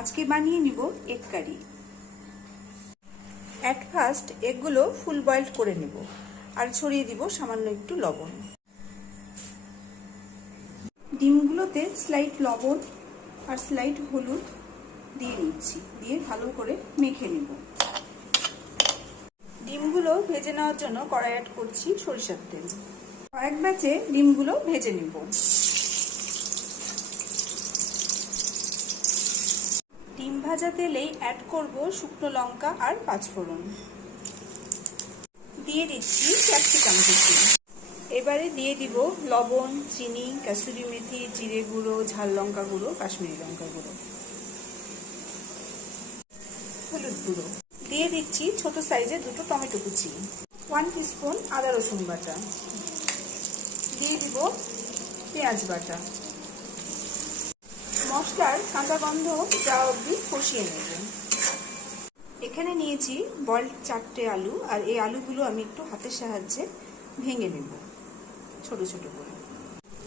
আজকে বানিয়ে নিব এগ কারি। এট ফার্স্ট এগগুলো ফুল বয়েলড করে নেব আর ছড়িয়ে দিব সামান্য একটু লবণ। ডিমগুলোতে স্লাইট লবণ আর স্লাইট হলুদ দিয়ে নিচ্ছি, দিয়ে ভালো করে মেখে নেব। ডিমগুলো ভেজে নেওয়ার জন্য কড়াই অ্যাড করছি সরিষার তেল। কয়েক ব্যাচে ডিমগুলো ভেজে নেব। ডিম ভাজা তেলেই অ্যাড করব শুকনো লঙ্কা আর পাঁচফোড়ন। দিয়ে দিচ্ছি ক্যাপসিকাম কুচি। এবারে দিয়ে দিব লবণ, চিনি, কাসুরি মেথি, জিরে গুঁড়ো, ঝাল লঙ্কা গুঁড়ো, কাশ্মীরি লঙ্কা গুঁড়ো, হলুদ গুঁড়ো। দিয়ে দিচ্ছি ছোট সাইজের দুটো টমেটো কুচি, 1 টিস্পুন আদা রসুন বাটা। দিয়ে দিব পেঁয়াজ বাটা। মশলার কাঁচা গন্ধ যাওয়া অবধি কষিয়ে নেব। এখানে নিয়েছি বয়েলড 4টে আলু, আর এই আলুগুলো আমি একটু হাতের সাহায্যে ভেঙে নেব ছোট ছোট করে।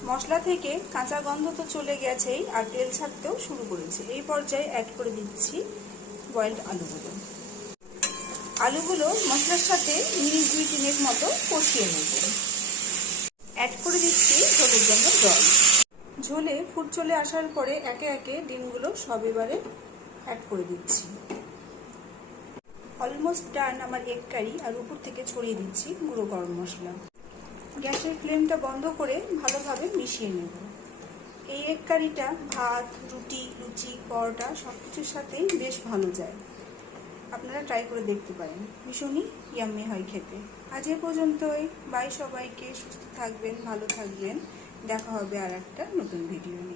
মশলা থেকে কাঁচা গন্ধ তো চলে গেছেই, আর তেল ছাড়তেও শুরু করেছে। এই পর্যায়ে অ্যাড করে দিচ্ছি বয়েলড আলুগুলো। আলুগুলো মশলার সাথে মিনিট 2-3 মতো কষিয়ে নেব। অ্যাড করে দিচ্ছি ঝোলের জন্য জল। ঝোলে ফুট চলে আসার পরে একে একে ডিমগুলো সব এবারে অ্যাড করে দিচ্ছি। অলমোস্ট ডান আমার এগ কারি, আর উপর থেকে ছড়িয়ে দিচ্ছি গুঁড়ো গরম মশলা। গ্যাসের ফ্লেমটা বন্ধ করে ভালোভাবে মিশিয়ে নেব। এই এগ কারিটা ভাত, রুটি, লুচি, পরোটা সব কিছুর সাথেই বেশ ভালো যায়। আপনারা ট্রাই করে দেখতে পারেন, ভীষণই ইয়াম্মি হয় খেতে। আজ এ পর্যন্তই। বাই সবাইকে। সুস্থ থাকবেন, ভালো থাকবেন। দেখা হবে আর একটা নতুন ভিডিও নিয়ে।